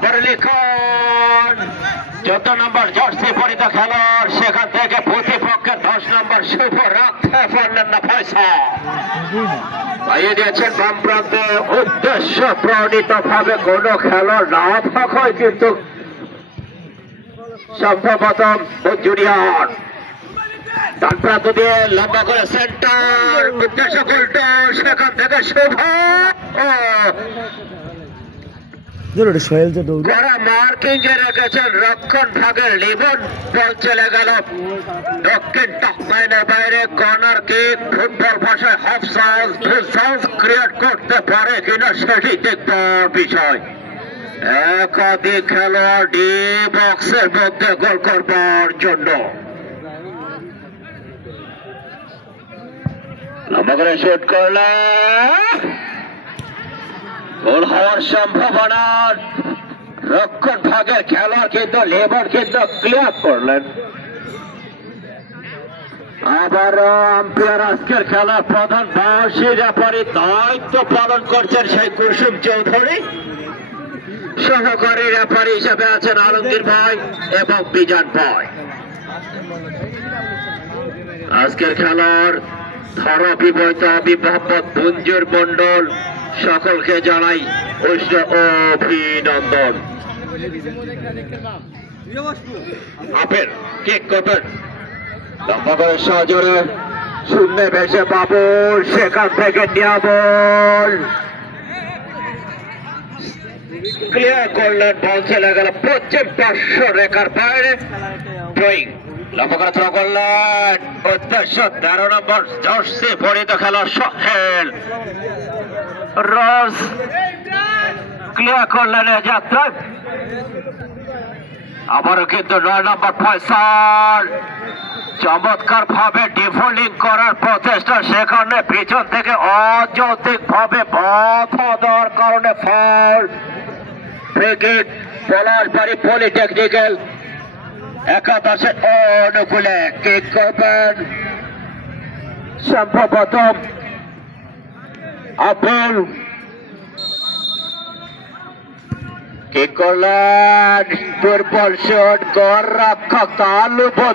আবার লিখন 14 নম্বর জার্সি পরিত খেলোয়াড়, সেখান থেকে প্রতিপক্ষের 10 নম্বর শুভ রাখতে পারলেন না পয়সা পাইয়ে দিয়েছেন বাম প্রান্তে। উদ্দেশ্য প্রণীত ভাবে কোন খেলোয়াড় না থাকায় কিন্তু সম্ভবত জুনিয়র ডান প্রান্ত দিয়ে লম্বা করে সেন্টার, উদ্দেশ্য গোলটা, সেখান থেকে শুভ মার্কিং এ রেখেছেন রক্ষণ ভাগের লিবন। বল চলে গেল দক্ষিণ টপ লাইনের বাইরে, কর্নার কিক, ফুটবল ভাষায় half sound, full sound create করতে পারে কিনা সেটি দেখবার বিষয়। একাধিক খেলোয়াড় ডি বক্সের মধ্যে গোল করবার জন্য লম্বা করে শুট করলে গোল হওয়ার সম্ভাবনা। রক্ষণ ভাগের খেলোয়াড় কিন্তু লেবার কিন্তু ক্লিয়ার করলেন। আবার আম্পায়ার আজকের খেলার প্রধান বাঁশি রেফারি দায়িত্ব পালন করছেন সেই কুসুম চৌধুরী। সহকারী রেফারি হিসেবে আছেন আলমগীর ভাই এবং বিজান ভাই। আজকের খেলার ধারা বিবয়তা মোহাম্মদ মঞ্জুর মন্ডল, সকলকে জানাই উষ্ণ অভিনন্দন। আপেল কিক করবেন লম্বা করে সজোরে শূন্যে ভেসে বাবুল, সেখান থেকে নিয়ামল ক্লিয়ার করলেন। বল চলে গেল পশ্চিম পার্শ্ব রেখার বাইরে। ড্রয়িং লম্বা করে থ্রো করলেন, উদ্দেশ্য 13 নম্বর জার্সি পরিত খেলোয়াড় সোহেল রোজ ক্লিয়ার করলেন এ যাত্রা। আবারও কিন্তু 9 নম্বর ফয়সাল চমৎকার ভাবে ডিফোল্ডিং করার প্রচেষ্টা, সেখানে পিছন থেকে অযৌক্তিক ভাবে বাধা দেওয়ার কারণে ফাউল। ক্রিকেট পলাশবাড়ি পলিটেকনিক্যাল একাদশের অনুকূলে কিক করবেন সম্ভবত আবুল। কিক করলেন দুর্বল শট, গোল রক্ষক তালু